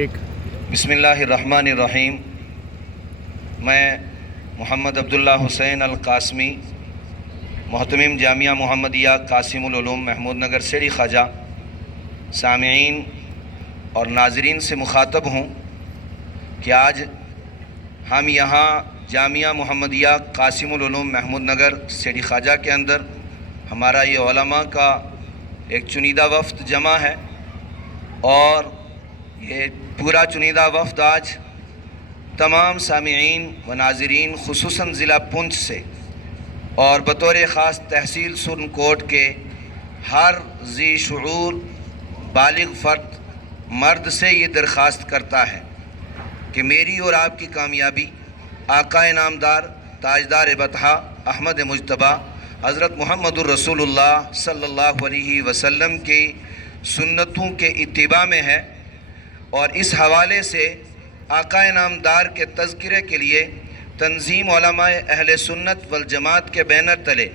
بسم اللہ الرحمن الرحیم۔ میں محمد عبداللہ حسین القاسمی، محتمم جامعہ محمدیہ قاسم العلوم محمود نگر سیڑھی خواجہ، سامعین اور ناظرین سے مخاطب ہوں کہ آج ہم یہاں جامعہ محمدیہ قاسم العلوم محمود نگر سیڑھی خواجہ کے اندر ہمارا یہ علماء کا ایک چنیدہ وفد جمع ہے، اور یہ پورا چنیدہ وفد آج تمام سامعین و ناظرین خصوصاً ضلع پونچھ سے اور بطور خاص تحصیل سرن کوٹ کے ہر ذی شعور بالغ فرد مرد سے یہ درخواست کرتا ہے کہ میری اور آپ کی کامیابی آقا نامدار تاجدار بطحہ احمد مجتبیٰ حضرت محمد الرسول اللہ صلی اللہ علیہ وسلم کی سنتوں کے اتباع میں ہے، اور اس حوالے سے آقا نامدار کے تذکرے کے لیے تنظیم علماء اہل سنت والجماعت کے بینر تلے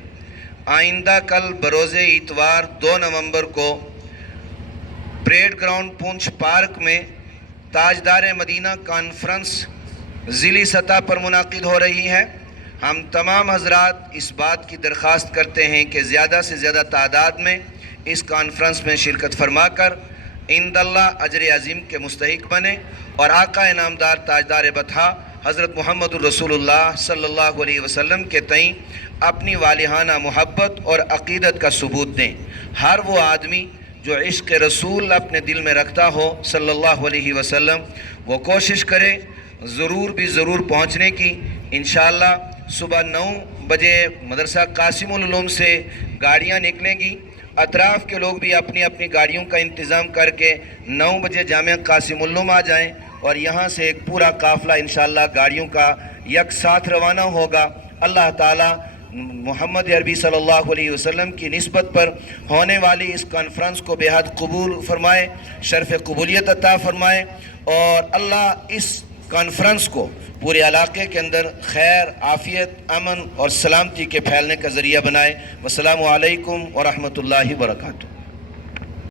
آئندہ کل بروز اتوار 2 نومبر کو پریڈ گراؤنڈ پونچھ پارک میں تاجدار مدینہ کانفرنس ضلعی سطح پر منعقد ہو رہی ہے۔ ہم تمام حضرات اس بات کی درخواست کرتے ہیں کہ زیادہ سے زیادہ تعداد میں اس کانفرنس میں شرکت فرما کر عند اللہ اجر عظیم کے مستحق بنے، اور آقا نامدار تاجدار بطحہ حضرت محمد الرسول اللہ صلی اللہ علیہ وسلم کے تئیں اپنی والہانہ محبت اور عقیدت کا ثبوت دیں۔ ہر وہ آدمی جو عشق رسول اپنے دل میں رکھتا ہو صلی اللہ علیہ وسلم، وہ کوشش کرے ضرور پہنچنے کی۔ انشاءاللہ صبح 9 بجے مدرسہ قاسم العلوم سے گاڑیاں نکلیں گی۔ اطراف کے لوگ بھی اپنی اپنی گاڑیوں کا انتظام کر کے 9 بجے جامعہ قاسم العلوم آ جائیں، اور یہاں سے ایک پورا قافلہ انشاءاللہ گاڑیوں کا یک ساتھ روانہ ہوگا۔ اللہ تعالیٰ محمد عربی صلی اللہ علیہ وسلم کی نسبت پر ہونے والی اس کانفرنس کو بے حد قبول فرمائے، شرف قبولیت عطا فرمائے، اور اللہ اس کانفرنس کو پورے علاقے کے اندر خیر، عافیت، امن اور سلامتی کے پھیلنے کا ذریعہ بنائے۔ والسلام علیکم ورحمۃ اللہ وبرکاتہ۔